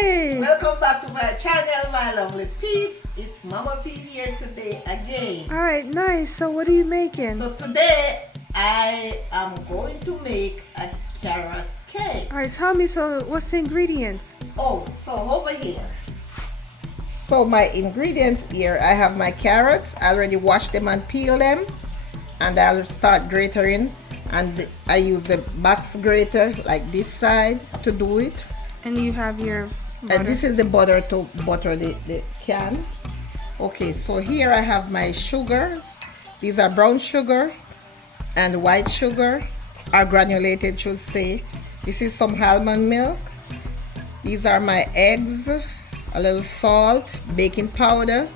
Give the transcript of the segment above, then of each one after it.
Yay! Welcome back to my channel, my lovely peeps. It's Mama P here today again. Alright, nice. So what are you making? So today I am going to make a carrot cake. Alright, tell me, so what's the ingredients? Oh, so over here. So my ingredients here, I have my carrots. I already washed them and peeled them. And I'll start grating. And I use the box grater like this side to do it. And you have your butter. And this is the butter to butter the can. Okay, so here I have my sugars. These are brown sugar and white sugar, or granulated should say. This is some almond milk. These are my eggs, a little salt, baking powder,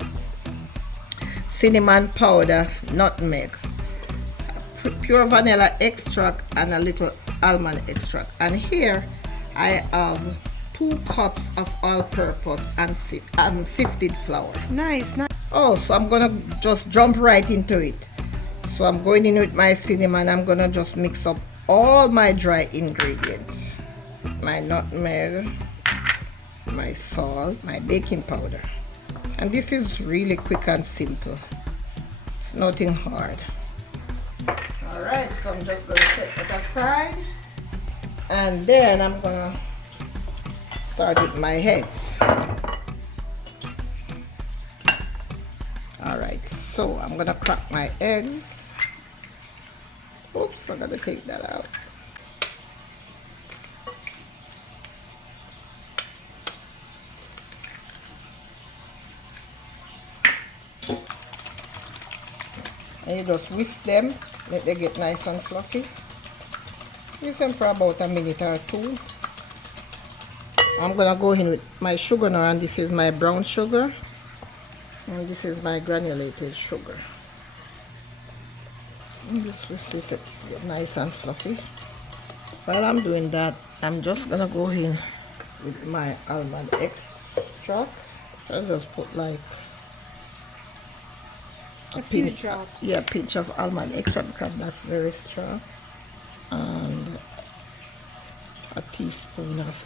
cinnamon powder, nutmeg, pure vanilla extract, and a little almond extract. And here I have 2 cups of all-purpose and sifted flour. Nice, nice. Oh, so I'm gonna just jump right into it. So I'm going in with my cinnamon. I'm gonna just mix up all my dry ingredients. My nutmeg, my salt, my baking powder. And this is really quick and simple. It's nothing hard. Alright, so I'm just gonna set that aside. And then I'm gonna start with my eggs. Alright, so I'm gonna crack my eggs. Oops, I gotta take that out. And you just whisk them, let them get nice and fluffy. Whisk them for about a minute or 2. I'm gonna go in with my sugar now, and this is my brown sugar. And this is my granulated sugar. Just whisk this to get nice and fluffy. While I'm doing that, I'm just gonna go in with my almond extract. I'll just put like a few drops. Yeah, a pinch of almond extract because that's very strong. And a teaspoon of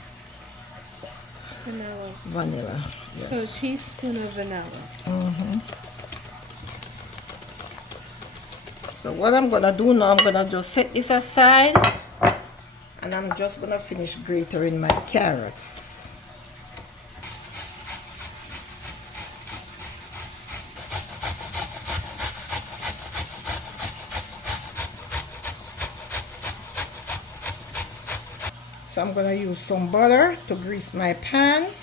vanilla. Yes. So a teaspoon of vanilla. So what I'm gonna do now, I'm gonna just set this aside, and I'm just gonna finish grating my carrots. So I'm gonna use some butter to grease my pan. So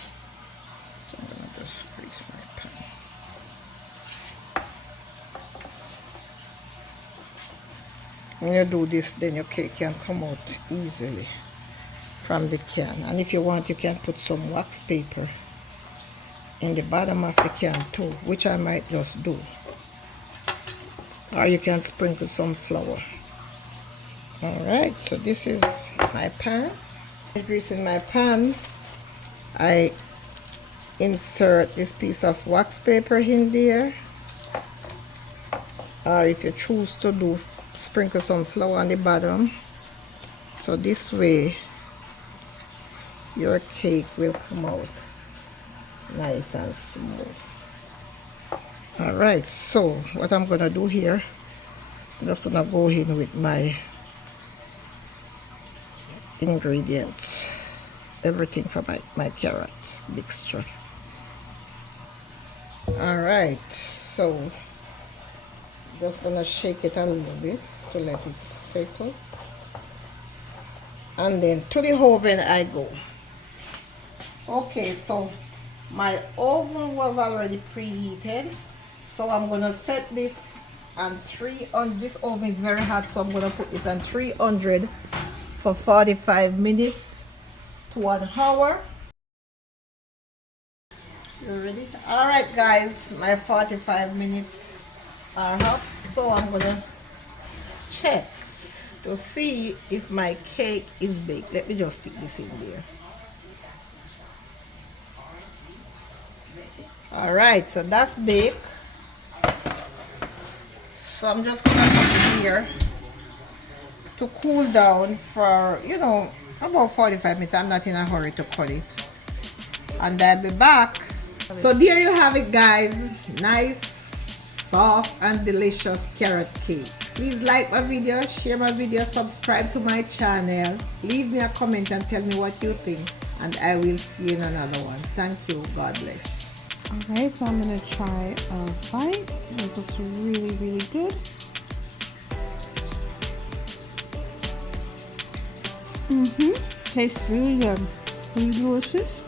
I'm gonna just grease my pan. When you do this, then your cake can come out easily from the can. And if you want, you can put some wax paper in the bottom of the can too, which I might just do. Or you can sprinkle some flour. Alright, so this is my pan. Greasing my pan, I insert this piece of wax paper in there, or if you choose to do, sprinkle some flour on the bottom, so this way your cake will come out nice and smooth. Alright, so what I'm gonna do here, I'm just gonna go in with my ingredients, everything for my carrot mixture. Alright, so just gonna shake it a little bit to let it settle, and then to the oven I go. Okay, so my oven was already preheated, so I'm gonna set this on 300. This oven is very hot, so I'm gonna put this on 300 for 45 minutes to 1 hour. You ready? Alright guys, my 45 minutes are up, so I'm gonna check to see if my cake is baked. Let me just stick this in there. Alright, so that's baked. So I'm just gonna put it here to cool down for, you know, about 45 minutes. I'm not in a hurry to cut it. and I'll be back. So there you have it, guys. Nice, soft and delicious carrot cake. Please like my video, share my video, subscribe to my channel, leave me a comment and tell me what you think, and I will see you in another one. Thank you. God bless. Okay, so I'm gonna try a bite. It looks really, really good. Tastes really good. Really delicious.